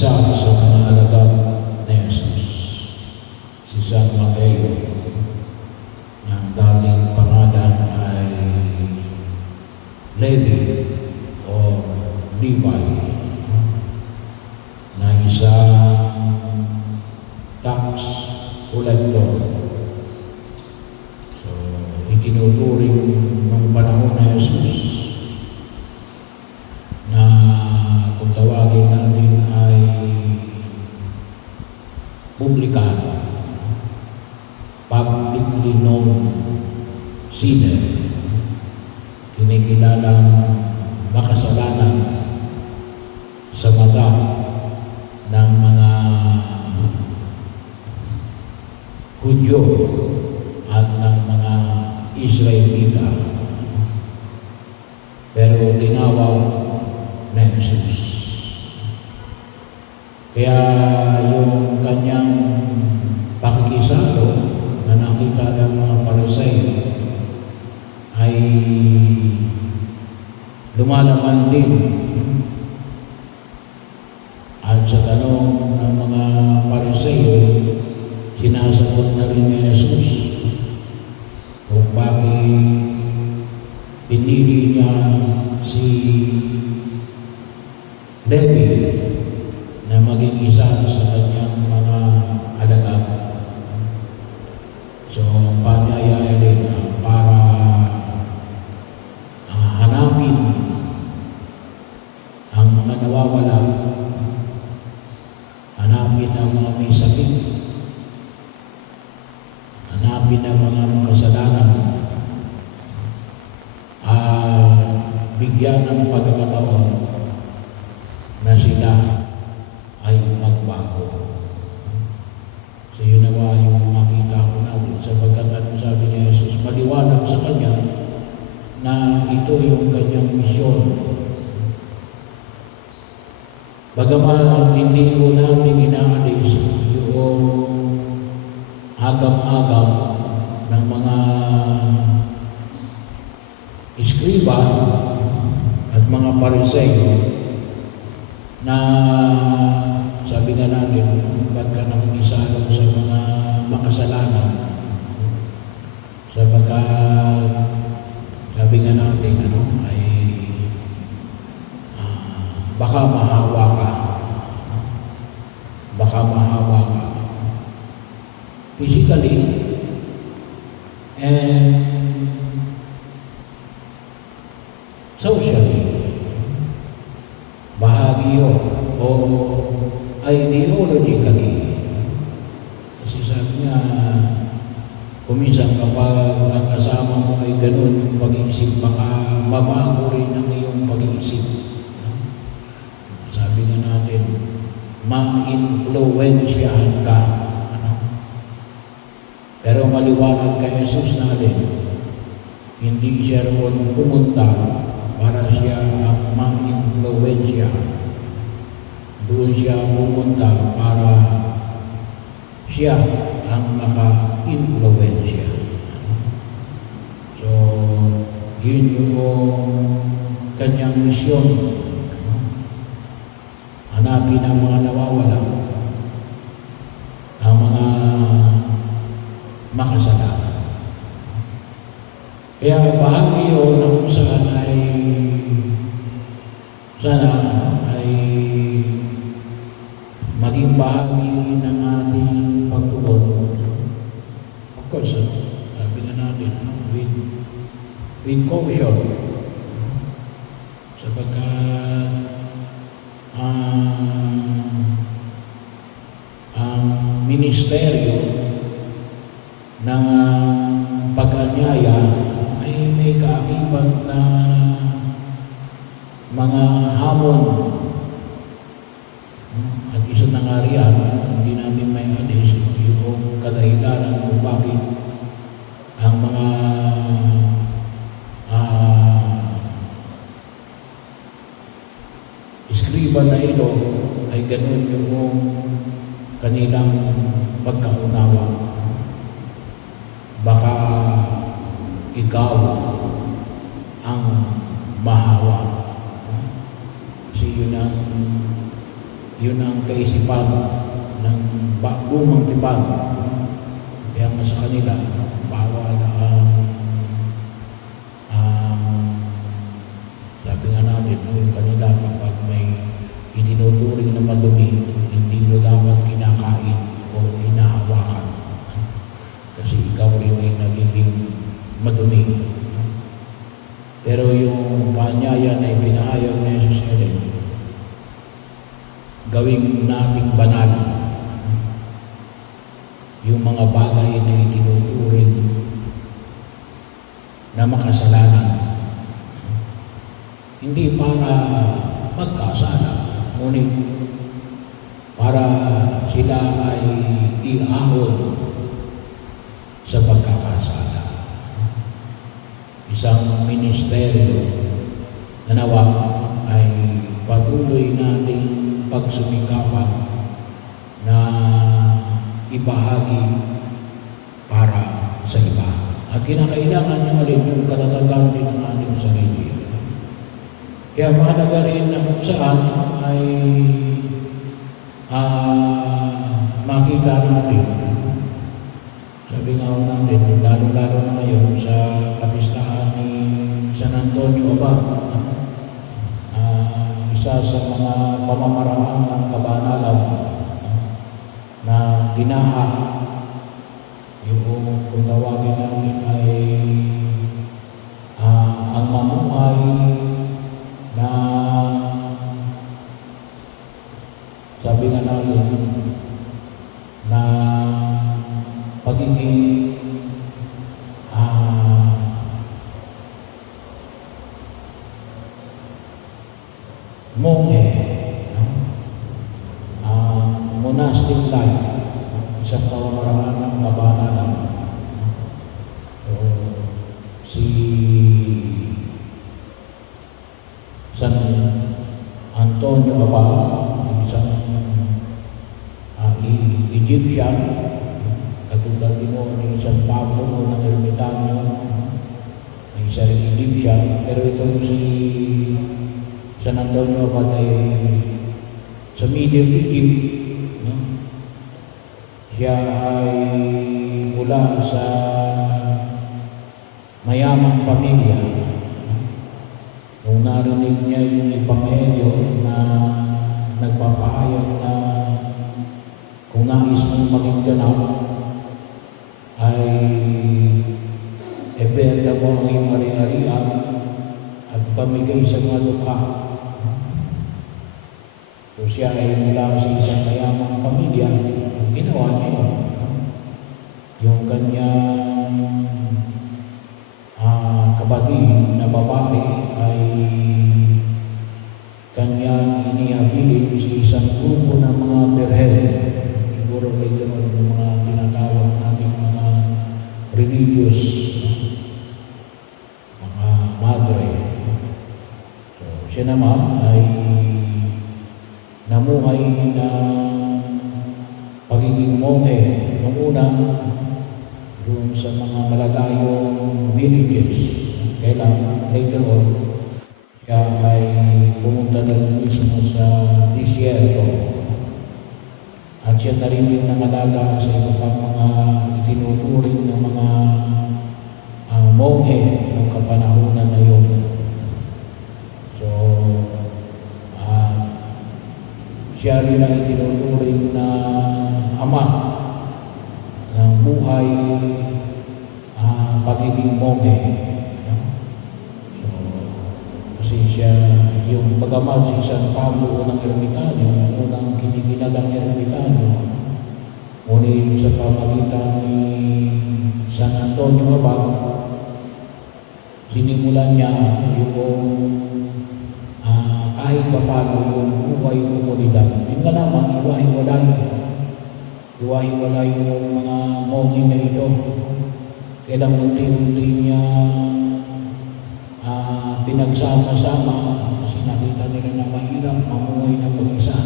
isa sa mga alagad ni Jesus, si San Mateo, na ang dating pangalan ay Levi o Levi, na isang tax collector. So, itinuturing ng panahon ni Jesus na kung tawagin natin ay publikano, publicly known sinner, kinikilalang makasalanan sa mata ng mga Hudyo at ng mga Israelita, pero tinawag na Jesus. Kaya yung kanyang pakikisalo na nakita ng mga Pariseo ay lumalaman din. At sa tanong ng mga Pariseo, sinasagot na rin ni Jesus kung bakit pinili niya si Levi na maging isa sa kanyang mga alagad. So, ang panyaya din para hanapin ang mga nawawala, hanapin ang mga may sakit, hanapin ang mga makasalanan, bigyan ng pagkakataon na sila ay magbago. So yun nawa yung makita ko natin, sapagkat ano sabi ni Jesus, maliwanag sa kanya na ito yung kanyang misyon. Bagaman hindi ko namin inaalis yung agam-agam ng mga iskriba at mga Pariseo na sabi nga natin, ba't ka nakikisalo sa mga makasalanan? Sapagkat sabi nga natin, ay baka mahawa ka. Baka mahawa ka. Physically and socially. Bahagi yun o ideologically. Kasi sabi nga, kuminsan kapag ang kasama mo ay ganun yung pag-iisip, baka mabago rin ang iyong pag-iisip. Sabi nga natin, ma-influensyahan ka. Pero maliwanag kay Jesus natin, hindi siya ron pumunta para siya ang ma-influensya. Doon siya pumunta para siya ang maka-influensya. So, yun yung kanyang misyon. Hanapin ang mga nawawala, ang mga makasalanan. Kaya bahagi yun na kung saan ay sana ay maging bahagi ng ating pagtugon. Of course, sabi nga natin, with caution. Sapagkat ang ministeryo ng pag-anyaya ay may kaakibat na mga hamon. At isa na nga riyan, hindi namin may alis yung kadahilanan kung bakit ang mga iskriba na ito ay ganun yung kanilang pagkaunawa. Baka ikaw ang mahawa. Kasi yun ang Yun ang kaisipan ng lumang tipan. Kaya nga sa kanila, bawal sabi nga natin, yung kanila kapag may itinuturing na madumi, hindi mo dapat kinakain o hinahawakan. Kasi ikaw rin ay nagiging madumi. Pero yung paanyaya na ipinahayag ni Jesus Ellen, gawing nating banal yung mga bagay na itinuturing na makasalanan. Hindi para magkasala, ngunit para sila ay iahon sa pagkakasala. Isang ministeryo na nawa ay patuloy nating pagsumikapan na ibahagi para sa iba. At kinakailangan nyo alin yung katatagan din ng ating sarili. Kaya mahalaga rin na kung saan ay makita natin. Sabi nga natin, lalo-lalo na ngayon sa kapistahan ni San Antonio Abad, isa sa mga pamamaraan ng kabanalan na ginaha yung kung tawagin namin ay ang mamuhay na sabi nga namin na pagiging monge, monastic life, isang pamamaraan ng kabanalan. So, si San Antonio Abad, isang Egyptian, katulad din ni San Pablo ng Ermitanyo, ay isa rin Egyptian, pero itong si San Antonio Abad ay sa Middle Egypt. Siya ay mula sa mayamang pamilya. Nung narinig niya yung ebanghelyo na nagpapahayag na kung nais mong maging ganap, ay ibenta mo ang iyong ari-arian at pamigay sa mga lupa. So siya ay mula sa isang mayamang pamilya, ginawa niya yun. Yung kanyang kapatid na babae ay kanyang inihabilin sa isang grupo ng mga berhen. Siguro later on yung mga tinatawag natin mga religious, mga madre. So siya naman ay namuhay na pagiging monge nung una doon sa mga malalayong villages. Kailan later on siya ay pumunta na mismo sa disyerto. At siya na rin yung nangalaga sa iba pang mga itinuturing ng mga monge ng kapanahunan na yun. So, siya rin ang itinuturing na ama ng buhay pagiging monge. So, kasi siya yung bagamat si San Pablo ng Ermitanyo, unang kinikilalang Ermitanyo, ngunit sa pamagitan ni San Antonio Abad, sinimulan niya yung kahit pa paano yung buhay komunidad. Yun nga naman, iwahiwalay yung mga monge na ito. Kailang unti-unti niya pinagsama-sama kasi nakita nila na mahirap mamuhay na mag-isa.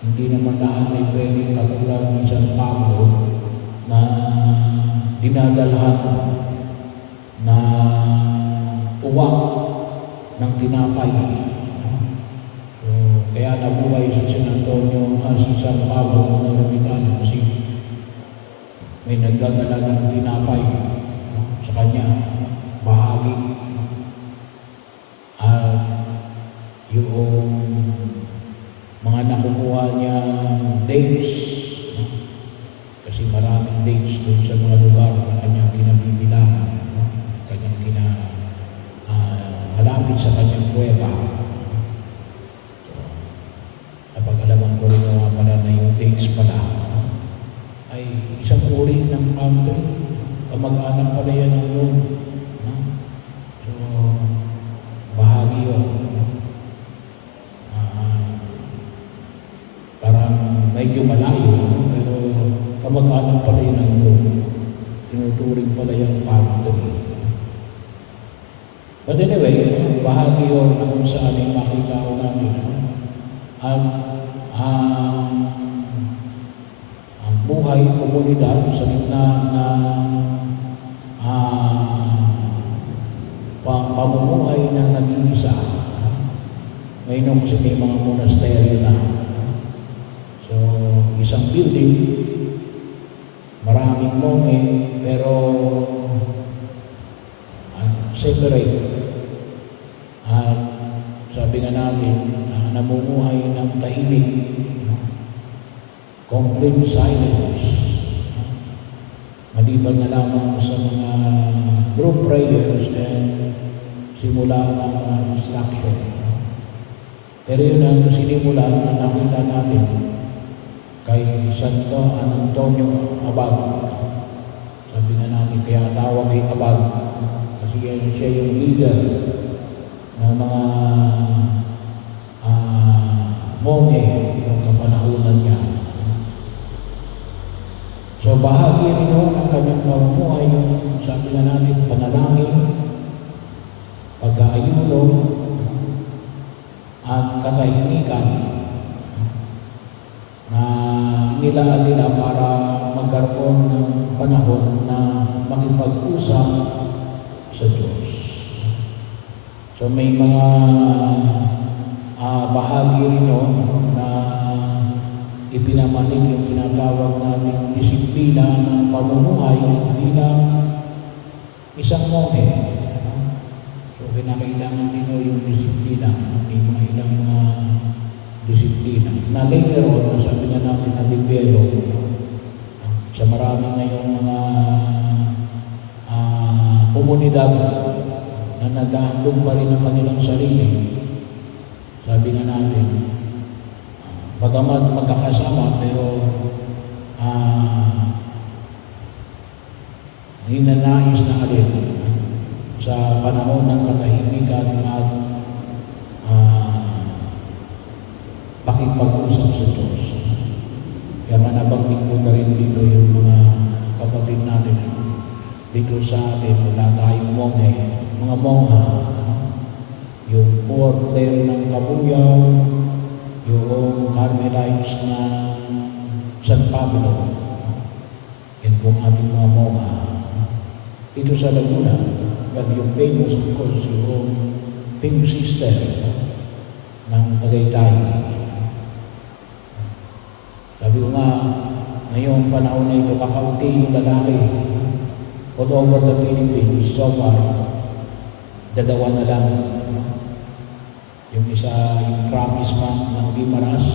Hindi naman lahat ay pwedeng katulad ni San Pablo na dinadalhan na uwak ng tinapay. So, kaya Kaya nabuhay si San Antonio, si San Pablo ng Ermitano kasi may nagdadala ng tinapay sa kanya, bahagi. At yung mga nakukuha niya dates, kasi maraming dates doon sa mga lugar na kanyang kinabibilangan, kanyang malapit sa kanyang kuweba. Napag-alaman ko rin nga pala na yung dates pala ay isang uri ng pantry. Kamag-anak pala yan ng yun. So, bahagi yun. Parang medyo malayo, pero kamag-anak pala yan ng yun. Tinuturing pala yung pantry. But anyway, bahagi yun na kung saan ay makita ko namin. At ang buhay, komunidad sa gitna ng pamumuhay ng nag-iisa. Ngayon kasi may mga monasteryo na. So, isang building, maraming monge, pero separate. At sabi nga natin, namumuhay ng tahimik, complete silence. Maliban na lamang sa mga group prayers and simula ng mga instruction. Pero yun ang sinimula na nakita natin kay Santo Antonio Abad. Sabi nga natin, kaya tawag ay Abad kasi siya yung leader ng mga monge ng kapanahunan niya. So bahagi rin yun ang kanyang pamumuhay, yung sabi nga natin, panalangin, pag-aayuno, at katahimikan na nilaan nila para magkaroon ng panahon na makipag-usap sa Diyos. So may mga bahagi rin yun na ipinamanig yung tinatawag nating disiplina ng pamumuhay bilang isang monge. So kinakailangan din yung disiplina. May mga ilang disiplina na later on, sabi nga natin na develop sa marami ngayong mga komunidad na nag-aandong pa rin ang kanilang sarili. Sabi nga natin, bagamat magkakasama, pero ninanais na alin sa panahon ng katahimikan at pakipag-usap sa Diyos. Kaya nabanggit ko na rin dito yung mga kapatid natin dito sa atin, wala tayong monge, mga mongha, yung poor player ng Kabuyaw, yung Carmelites ng San Pablo, yan pong ating mga mongha. Dito sa Laguna, yung famous, of course, yung Pink Sister ng Tagaytay. Sabi ko nga, ngayong panahon na ito, kakaunti yung lalaki all over the Philippines, so far, dalawa na lang. Yung isa, yung Kramis monk ng Guimaras,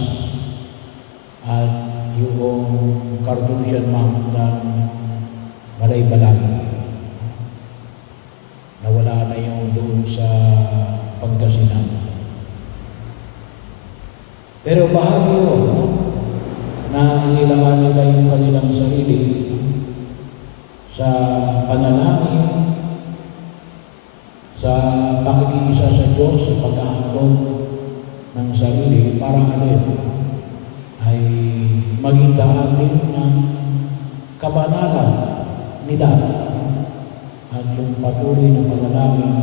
at yung Carthusian monk ng Balay-Balay. Nawala na yung doon sa Pangasinan. Pero bahagi yun, na inilangan nila yung kanilang sarili sa panalangin, sa pakikiisa sa Diyos, sa paghahandog ng sarili para alin ay maging daan din ng kabanalan nila at yung patuloy na panalangin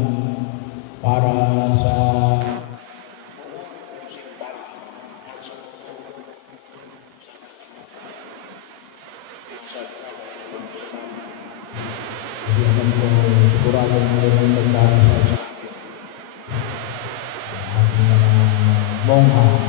para sa kasi alam ko sigurado na rin ang nagdarasal sa akin. Ating mga mongha